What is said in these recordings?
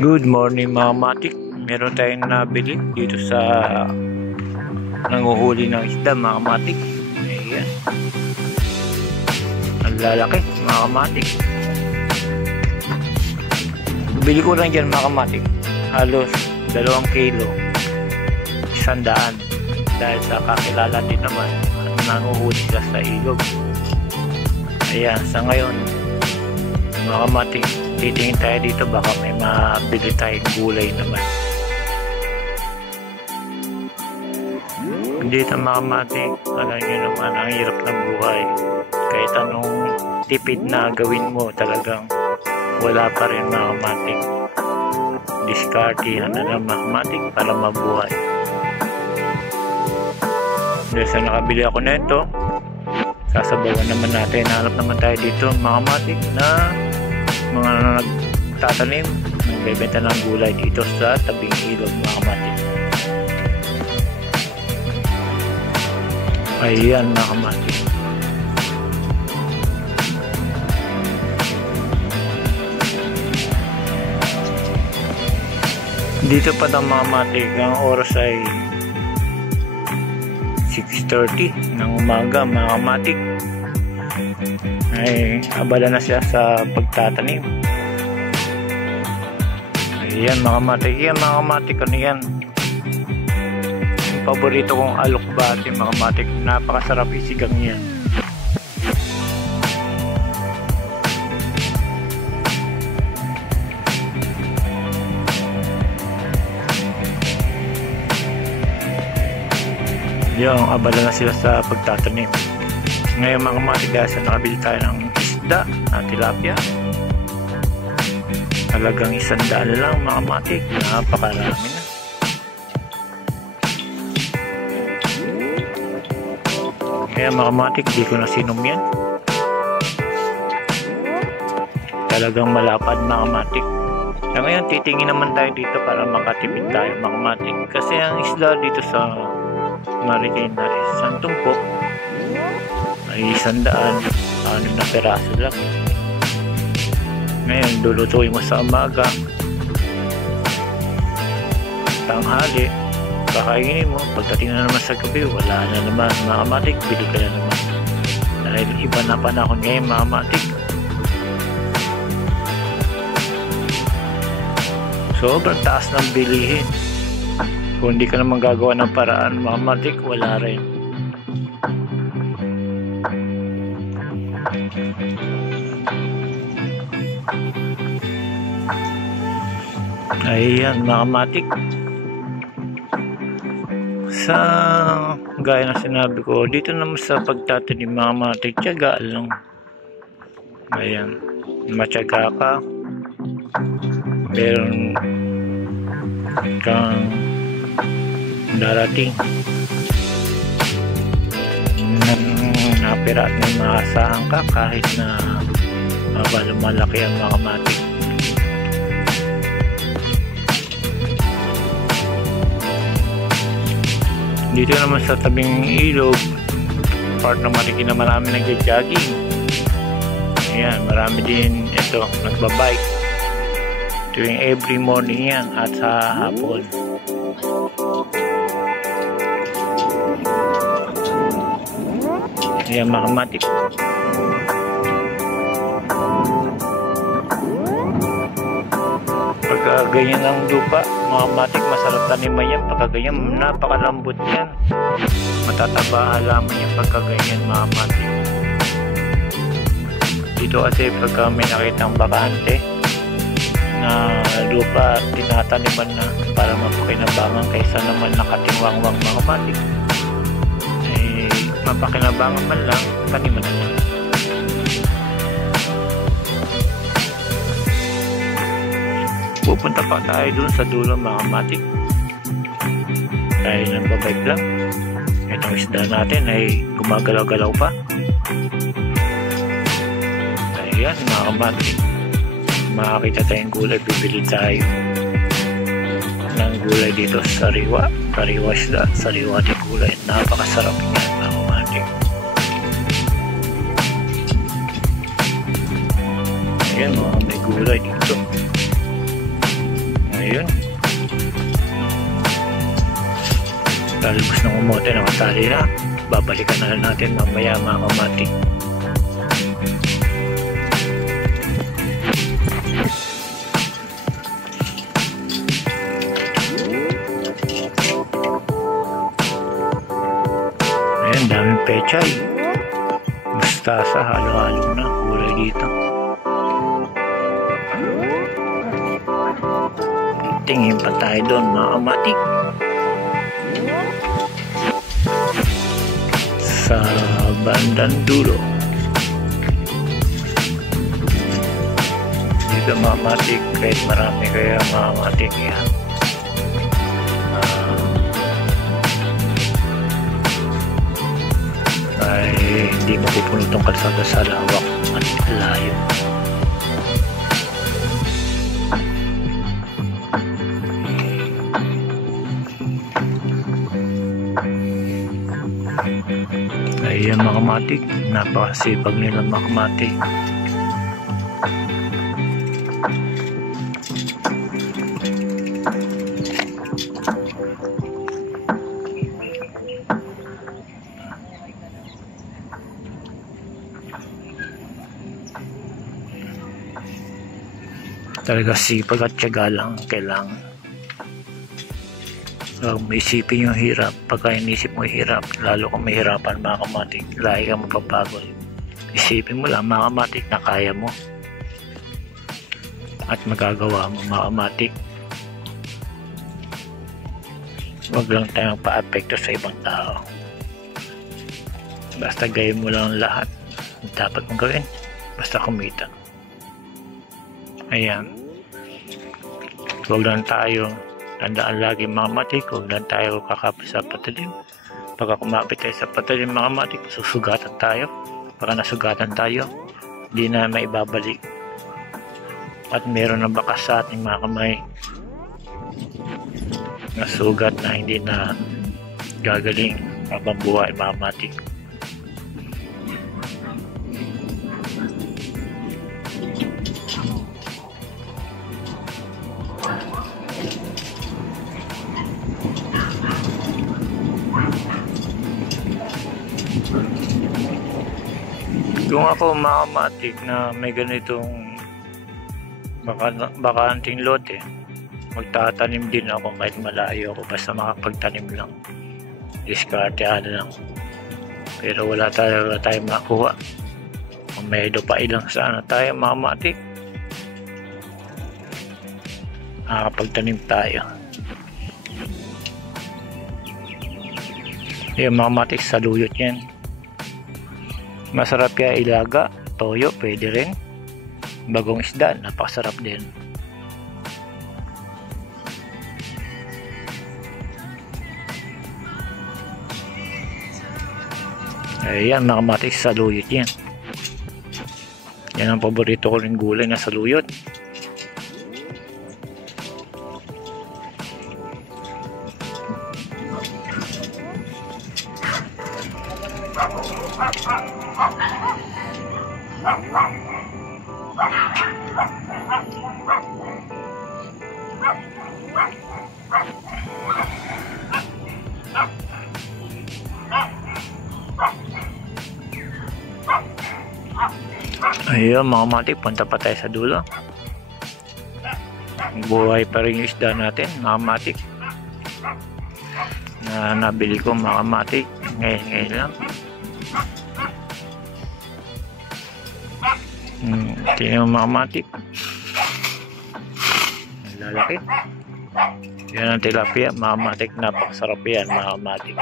Good morning mga matik. Meron tayong nabili dito sa nanguhuli ng isda mga matik. Ayan. Ang lalaki mga matik. Bili ko lang dyan mga matik. Halos 2 kilo. 100. Dahil sa kakilala din naman nanguhuli sila sa ilog. Ayan, sa ngayon mga matik, titingin tayo dito, baka may mabili tayong gulay naman. Dito mga matik, alam nyo naman ang hirap ng buhay. Kahit anong tipid na gawin mo, talagang wala pa rin mga matik. Discarte na lang mga matik para mabuhay. Dahil sa nakabili ako nito, sasabawan naman natin. Hanap naman tayo dito mga matik na mga nagtatanim, nagbebenta ng gulay dito sa tabing ilog mga matik. Ayan mga matik. Dito pa ng mga matik, ang oras ay 6:30 ng umaga mga matik. Ay abala na siya sa pagtatanim. Ayan mga matik. Yan mga matik, ano yan, yung paborito kong alokbati mga matik. Napakasarap isigang yan. Yung abala na sila sa pagtatanim. Ngayon mga matik, dahil sa nakabili tayo ng isda na tilapia, halagang 100 lang mga matik. Napakarami na. Kaya mga matik, di ko na sinom yan. Talagang malapad mga matik. Kaya ngayon titingin naman tayo dito para makatipid tayo mga matik. Kasi ang isda dito sa Marikina is isang tumpok ay 100, 6 na peraso lang. Ngayon lulutuin mo sa umaga, tanghali, kakainin mo. Pagdating na naman sa gabi, wala na naman mga matik, bili ka na naman. Dahil iba na panahon ngayon mga matik. Sobrang taas ng bilihin. Kung hindi ka naman gagawa ng paraan mga matik, wala rin. Ayan mga matik. Sa gaya ng sinabi ko, dito naman sa pagtatanim mga matik, tiyaga lang. Ayan, matyaga ka, meron kang darating na pera at may maasahan ka kahit na malaki ang mga matik. Dito naman sa tabing ilog, part ng Marikina, marami nagja-jogging. Ayan, marami din ito nagbabike tuwing every morning yan at sa hapon. Ayan mga matik. Pagka ganyan ang lupa mga matik, masarap taniman yan. Pagka ganyan, napakalambot yan, matataba halaman yan pagka ganyan mga matik. Dito kasi pagka may nakitang bakante na lupa, tinataniman na para mapakinabangan kaysa naman nakatingwangwang mga matik. Mapakinabangan man lang, taniman na lang. Pupunta pa tayo dun sa dulo mga matik. Tayo nang babike lang. Itong isda natin ay gumagalaw-galaw pa. Ayan mga matik, makakita tayong gulay, bibili tayo ng gulay dito sa sariwa isda, sariwa din gulay. Napakasarap niya mga matik. Ayan mga may gulay dito. Ayun. Lalabas ng umote, nakatali na. Babalikan na lang natin mamaya mga kamatik. Ayan, daming pechay. Mustasa, halo-halo na. Gulay dito. Tingin pa tayo doon mga kamatik. Sa bandang dulo. Dito mga kamatik, kahit marami kaya mga kamatik yan. Ay hindi mapupuno itong kalsada sa lawak at layo. Ayan mga kamatik, napakasipag nila mga kamatik. Talaga sipag at tiyaga lang kailangan. May isipin yung hirap. Pagka inisip mo yung hirap, lalo kung may hirapan mga kamatik, lagi ka mapapagod. Isipin mo lang mga kamatik na kaya mo at magagawa mo mga kamatik. Huwag lang tayong pa-apekto sa ibang tao. Basta gawin mo lang lahat dapat mong gawin, basta kumita. Ayan, huwag lang tayo, tandaan lagi mga kamatik, huwag lang tayo kakapit sa patalim. Pagka kumapit tayo sa patalim mga kamatik, susugatan tayo. Pagka nasugatan tayo, hindi na maibabalik. At meron ng bakas sa ating mga kamay na sugat na hindi na gagaling habang buhay mga kamatik. Kung ako mga kamatik na may ganitong bakanting lote, magtatanim din ako kahit malayo ako, basta makapagtanim lang. Diskartehan lang. Pero wala tayong makuha. Kung may dupay lang sana tayo mga kamatik, makapagtanim tayo. Yung mga kamatik, saluyot yan. Masarap kaya ilaga, toyo, pwede rin. Bagong isda, napakasarap din. Ayan mga kamatik, saluyot yan. Yan ang paborito ko rin gulay na saluyot. Ayun mga kamatik, punta pa tayo sa dulo. Buhay pa rin yung isda natin mga kamatik na nabili ko mga kamatik ngayon lang. Tingnan mo mga kamatik, lalaki. Yan ang tilapia mga kamatik, napakasarap yan mga kamatik.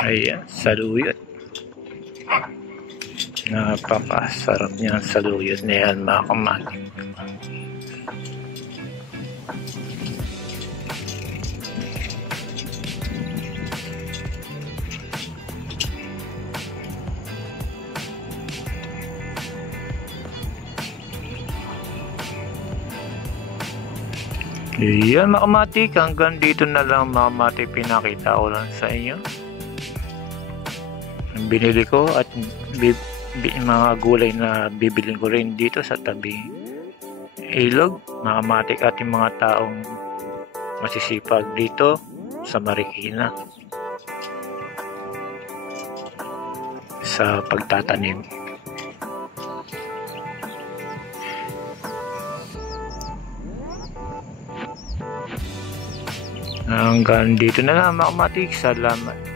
Ayan, saluyot. Napakasarap niyan saluyot na yan mga kamatik. Yan mga kamatik, hanggang dito na lang mga kamatik, pinakita ko lang sa inyo ang binili ko at mga gulay na bibiling ko rin dito sa tabi ilog mga kamatik, at yung mga taong masisipag dito sa Marikina sa pagtatanim. Hanggang dito na lang mga kamatik. Salamat.